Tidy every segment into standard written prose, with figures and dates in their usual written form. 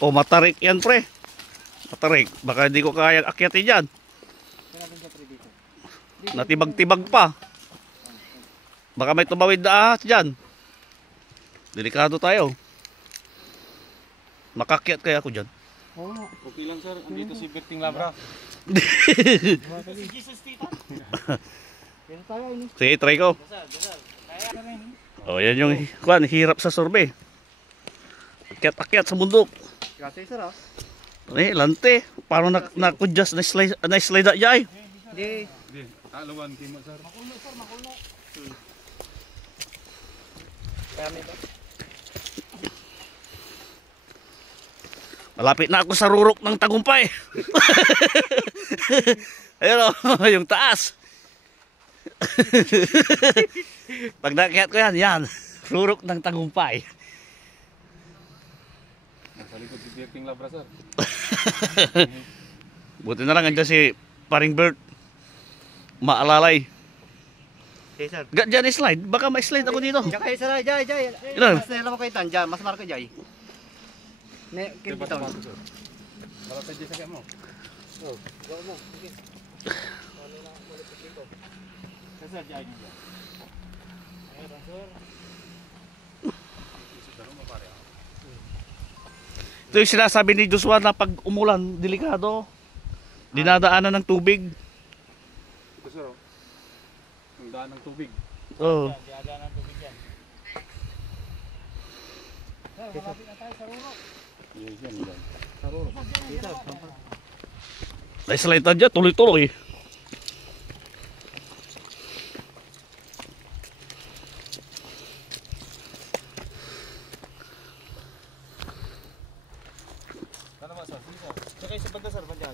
O matarik yan pre. Matarik. Baka hindi ko kaya akyatin dyan. Natibag-tibag pa. Baka may tumawid na ahas dyan. Delikado tayo. Makakyat kaya ako dyan. Okay lang sir, andito si Berting Labra. Sige, try ko. O, yan yung hirap sa survey. Akyat-akyat sa bundok. Lante. Parang nakudjas na slide na dyan. Hindi. Alawan kimo sir. Makulno sir, makulno. Malapit na ako sa rurok ng tagumpay. Ayun o, yung taas. Pag nakihat ko yan. Rurok ng tagumpay. Nasa likod si Berting Labra sir. Buti na lang andyan si Paring Bert. Maalalay. Okay, sir. Diyan slide. Baka may slide ako dito. Diyan kayo, sir. Diyan. Ilan? Mas nila mo kayo tan. Diyan. Mas marko diyan. Kinbitaw. Malapit dyan sa kaya mo. Go mo. Sige. Sir, diyan. Ayan, sir. Ito yung sinasabi ni Joshua na pag umulan, delikado. Dinadaanan ng tubig. Ito sir, ang daan ng tubig. Oo. Dinadaanan ng tubig yan. Sir, malapit na tayo sa rurok. Yes, yan. Sa rurok. Dito. Naislide na dyan, tuloy-tuloy. Ano ba sir? Sige sir. Diyan kayo sa banda sir, banda.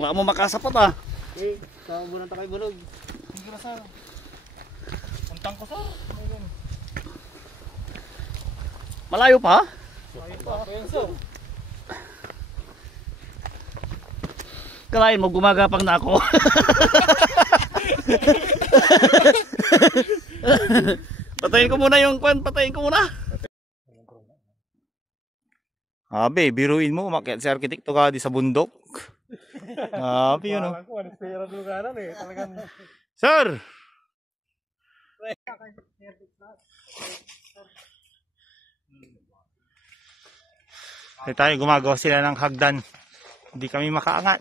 Wala mo makasapat ah. Okay, sa bunan ta kay bulog. Sige na sir. Untang ko sir. Ayun. Malayo pa? Ayun pa. Ayun sir. Kalain mo, gumagapang na ako. Patayin ko muna yung kwan, patayin ko muna. Abe, biruin mo, umakyat si arkitekto ka di sa bundok. Abe yun o. Sir! Kasi tayo gumagawa sila ng hagdan. Hindi kami makaangat.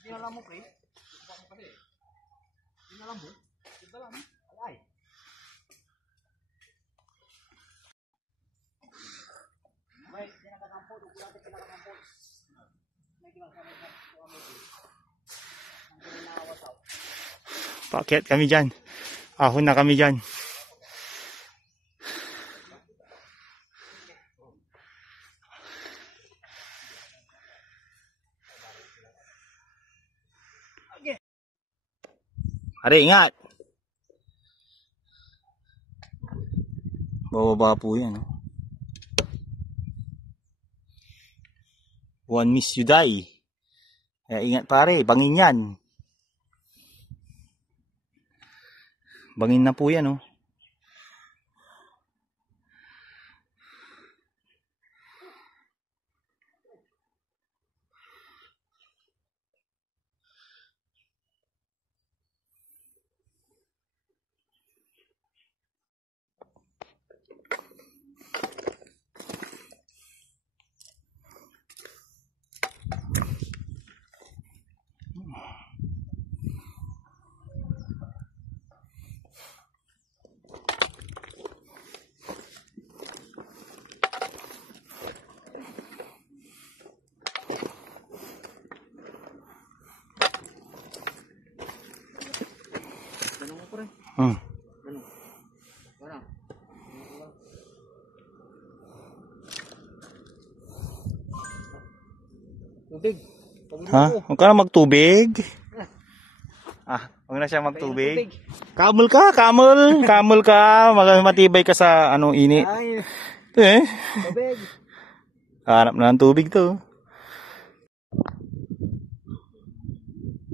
Hindi alam mo, pre. Hindi alam mo. Hindi alam mo. Alay. May kinakakampo, dukulate kinakakampo. May kinakakampo. Paakyat kami dyan. Ahon na kami dyan. Are, ingat. Bababa po yan. One miss you die. Kaya ingat pare, bangin yan. Bangin na po yan oh. Tubig. Ha? Huwag ka na magtubig. Huwag na siya magtubig. Kamul ka, kamul. Kamul ka. Matibay ka sa init. Ay, Ito eh. tubig. Hanap na ng tubig to.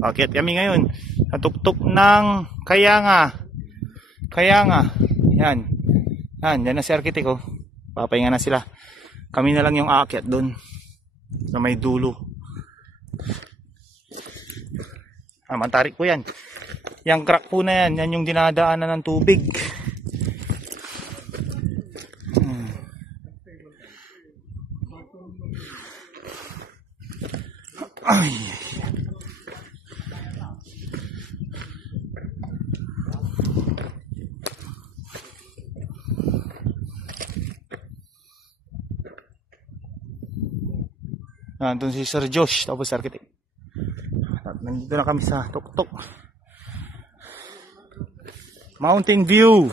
Akyat kami ngayon sa tuktok ng Kayanga. Yan. Yan na si arkitek oh. Papahinga na sila. Kami na lang yung aakyat doon sa may dulo. Mantarik po yan. Yang crack po na yan. Yan yung dinadaanan ng tubig. Ay. Nandun si Sir Josh, tapos architect. Nandito na kami sa tuktok. Mountain view.